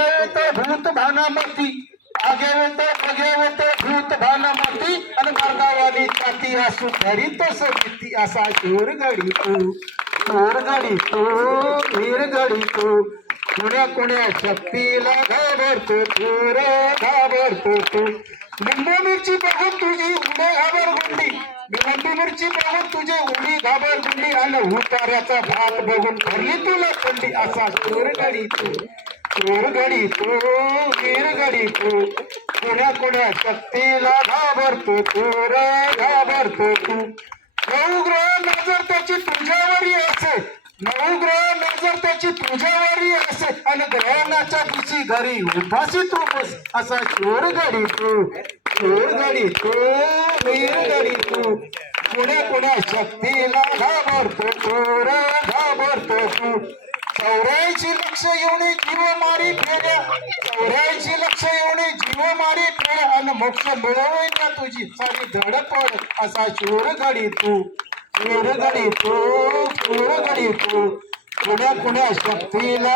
आगे भूत भानामती आगे येतो भूत भानामती आणि मार्गावाली जाती असू घरी तस भीती असा शोर गडी तू शोर गडी तू वीर गडी तू कुण्या कुण्या शक्तीला घाबरतो तू रे घाबरतो तू. लिंबू मिरची बघून तुझी उडे घाबर गुंडी लिंबू मिरची बघून तुझे उडी घाबर गुंडी आणि उतार्याचा भात बघून भरली तुला थंडी असा शोर गडी तू गडी तू वीर गडी तू कोण्या कोण्या शक्तीला घाबरतो तू रे घाबरतो तू. नवग्रह नजर त्याची तुझ्यावरी असे नवग्रह नजर त्याची तुझ्यावरी असे आणि ग्रहणाच्या दिवशी घरी उपाशी तू बस असा चोर गडी तू चोर गडी तू वीर गडी तू कोण्या कोण्या शक्तीला घाबरतो तू रे घाबरतो तू. चौऱ्याऐंशी लक्ष एवढी जीव मारी फेऱ्या चौऱ्याऐंशी लक्ष येऊन जीव मारी फेऱ्या आणि मोक्ष मिळवण्यात तुझी सारी धडपड. असा शोर गाडी तू. शोर गाडी तू शोर गाडी तू. कुण्या कुण्या शक्तीला